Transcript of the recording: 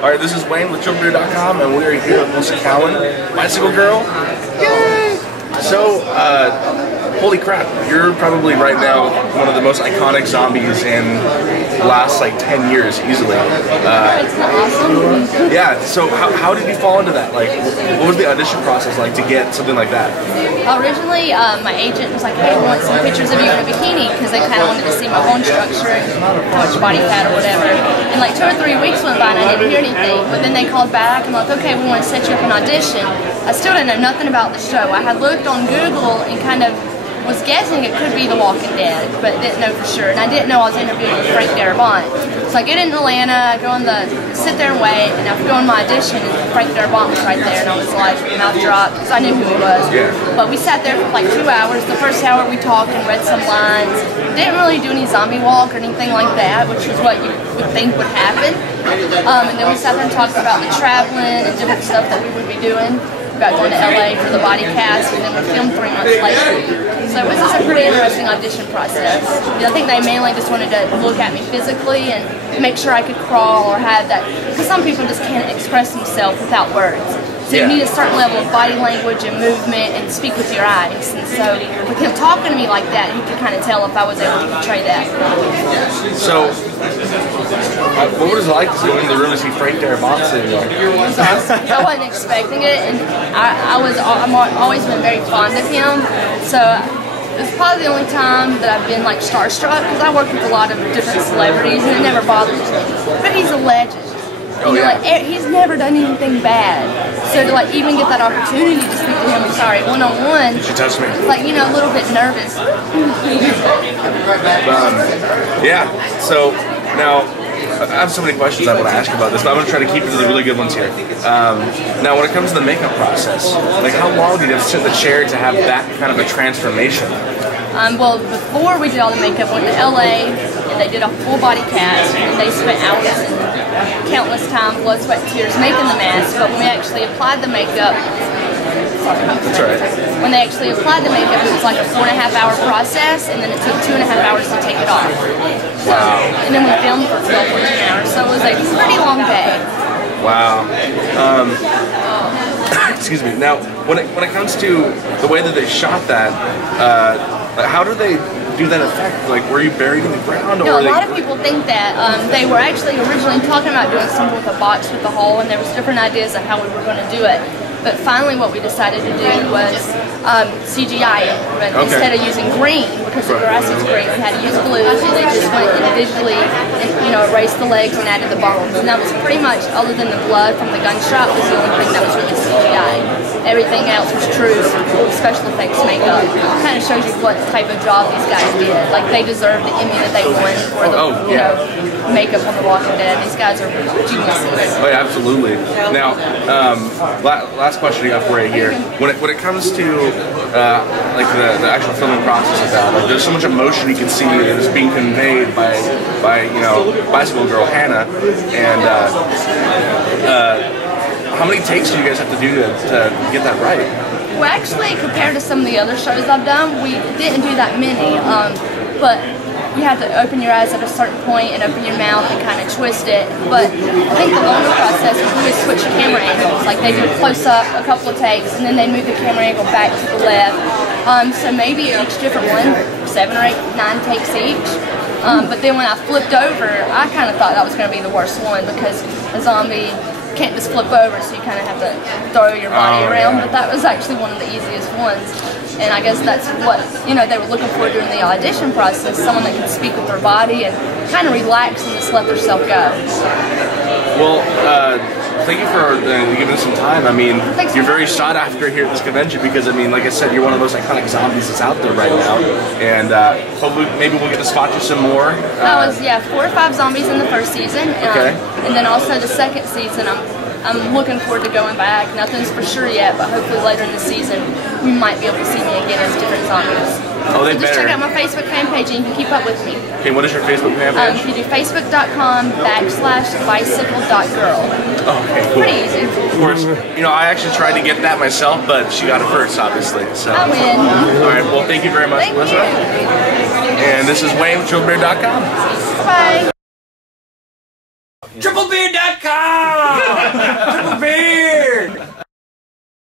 Alright, this is Wayne with ZomBcon, and we are here with Miss Cowan, Bicycle Girl. Yay! So, holy crap, you're probably right now one of the most iconic zombies in the last like 10 years, easily. Awesome. Yeah, so how did you fall into that? Like, what was the audition process like to get something like that? Originally, my agent was like, hey, we want some pictures of you in a bikini, because they kind of wanted to see my bone structure and how much body fat or whatever. And like 2 or 3 weeks went by and I didn't hear anything. But then they called back and like, okay, we want to set you up an audition. I still didn't know nothing about the show. I had looked on Google and kind of was guessing it could be The Walking Dead, but didn't know for sure. And I didn't know I was interviewing with Frank Darabont. So I get in Atlanta, I go on sit there and wait, and I go on my audition, and Frank Darabont was right there, and I was like, mouth dropped, because I knew who he was. Yeah. But we sat there for like 2 hours. The first hour we talked and read some lines. Didn't really do any zombie walk or anything like that, which is what you would think would happen. And then we sat there and talked about the traveling and different stuff that we would be doing. About going to LA for the body cast, and then we filmed 3 months later. So it was just a pretty interesting audition process. I think they mainly just wanted to look at me physically and make sure I could crawl or have that, because some people just can't express themselves without words. So you need a certain level of body language and movement and speak with your eyes. And so with him talking to me like that, he could kind of tell if I was able to portray that. So, what was it like going to really see Frank Darabont sitting there? It was awesome. I wasn't expecting it, and I've always been very fond of him. So it's probably the only time that I've been like starstruck, because I work with a lot of different celebrities and it never bothers me. But he's a legend. Oh, yeah. Like, he's never done anything bad. So to like even get that opportunity to speak to him, one-on-one, She touched me. like, you know, a little bit nervous. Yeah, so now I have so many questions I want to ask you about this, but I'm going to try to keep it to the really good ones here. Now when it comes to the makeup process, like how long did you have to sit in the chair to have that kind of a transformation? Well, before we did all the makeup, went to LA and they did a full body cast, and they spent hours and countless time, blood, sweat, and tears making the mask. But when we actually applied the makeup, That's right. when they actually applied the makeup, it was like a 4.5-hour process, and then it took 2.5 hours to take it off. So, and then we filmed for 12, 14 hours, so it was a pretty long day. Wow. Excuse me. Now, when it comes to the way that they shot that, how do they do that effect? Like, were you buried in the ground? No, or a lot of people think that they were actually originally talking about doing something with a box with a hole, and there was different ideas of how we were going to do it. But finally what we decided to do was CGI it. But instead of using green, because the grass is green, we had to use blue, and they just went individually and, you know, erased the legs and added the bones. And that was pretty much, other than the blood from the gunshot, was the only thing that was really CGI. Everything else was true special effects makeup. It kind of shows you what type of job these guys did. Like, they deserve the Emmy that they won for the you know, makeup on The Walking Dead. These guys are geniuses. Oh yeah, absolutely. Now, last question I got for you here. When it comes to like the actual filming process of that, like there's so much emotion you can see that is being conveyed by you know, Bicycle Girl Hannah, and how many takes do you guys have to do to get that right? Well, actually, compared to some of the other shows I've done, we didn't do that many, but you have to open your eyes at a certain point and open your mouth and kind of twist it. But I think the longer process is we just switch the camera angles. Like, they do a close-up, a couple of takes, and then they move the camera angle back to the left. So maybe each different one, 7 or 8, 9 takes each. But then when I flipped over, I kind of thought that was going to be the worst one, because a zombie can't just flip over, so you kind of have to throw your body around. But that was actually one of the easiest ones. And I guess that's what, you know, they were looking for during the audition process, someone that could speak with their body and kind of relax and just let themselves go. Well, thank you for giving us some time. I mean, you're very sought after here at this convention, because, I mean, like I said, you're one of the most iconic zombies that's out there right now. And hopefully maybe we'll get to spot you some more. That was, yeah, 4 or 5 zombies in the first season. And then also the second season, I'm looking forward to going back. Nothing's for sure yet, but hopefully later in the season we might be able to see me again as different zombies. Oh, they so just check out my Facebook fan page and you can keep up with me. Okay, what is your Facebook fan page? You do facebook.com/bicycle.girl. Oh, okay, cool. Pretty easy. Of course, you know, I actually tried to get that myself, but she got it first, obviously. So. I win. All right, well, thank you very much, Melissa. And this is Wayne with ZomBcon. Bye. TripleBeer.com!